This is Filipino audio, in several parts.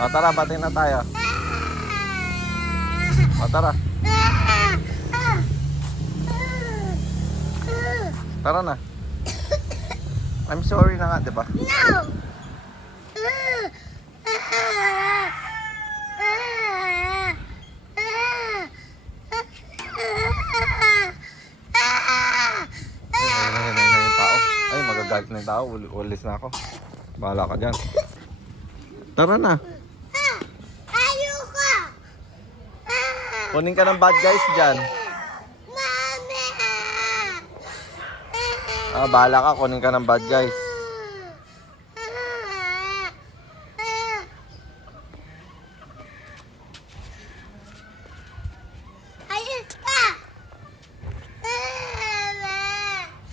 O, tara, bati na tayo. O, tara. Tara na. I'm sorry na nga, di ba? No! Yung tao. Ay, magagalit na yung tao. Ulis na ako. Bahala ka dyan. Tara na. Ayoko! Kunin ka ng bad guys dyan. Mami! Ah, bahala ka. Kunin ka ng bad guys. Ayos pa!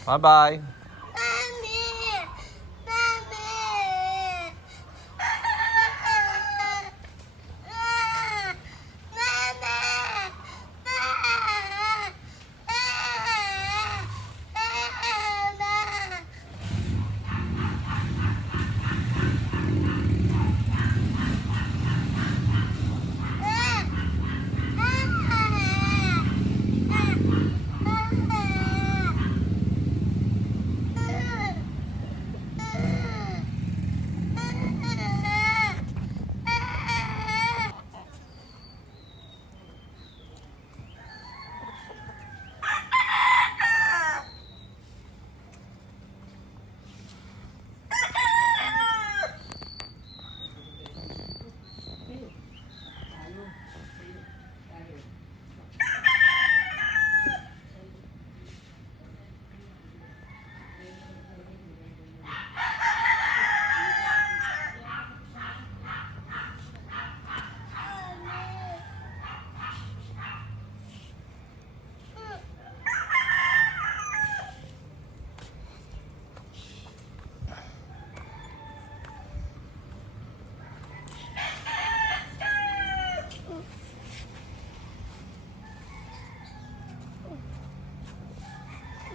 Bye-bye. Mami! Mami!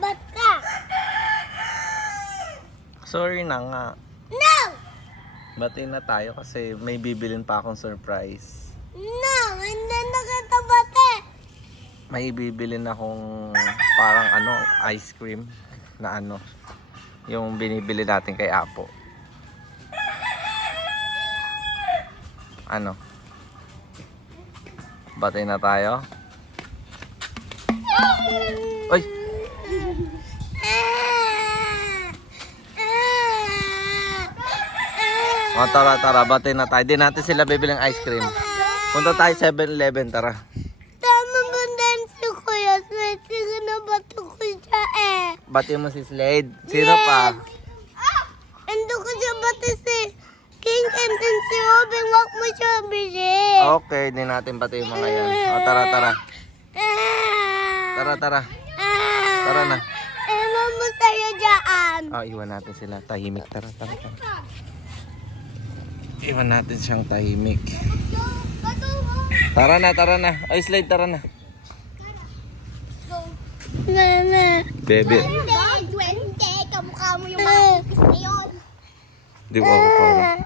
Ba't ka? Sorry na nga. No! Bati na tayo kasi may bibilin pa akong surprise. No! Hindi na kita bate! May bibilin akong parang ano, ice cream na ano. Yung binibili natin kay Apo. Ano? Bati na tayo? Ay! O, tara, tara. Bati na tayo. Di natin sila bibiling ice cream. Punta tayo 7-Eleven, tara. Tama ba din si Kuya Slade? Sige na bato ko siya eh. Bati mo si Slade. Sino pa? Hindi ko siya bato si King and then si Robin. Wag mo siya bili. Okay, di natin bati yung mga yan. O, tara, tara. Tara, tara. Tara na. Ewan mo tayo dyan. O, iwan natin sila. Tahimik. Tara, tara, tara. Iwan natin siyang tahimik. Tara na, tara na. Ay, Slade, tara na. Mama. Bebe. 20. Kamukha mo yung mga na yun. Di ko ako.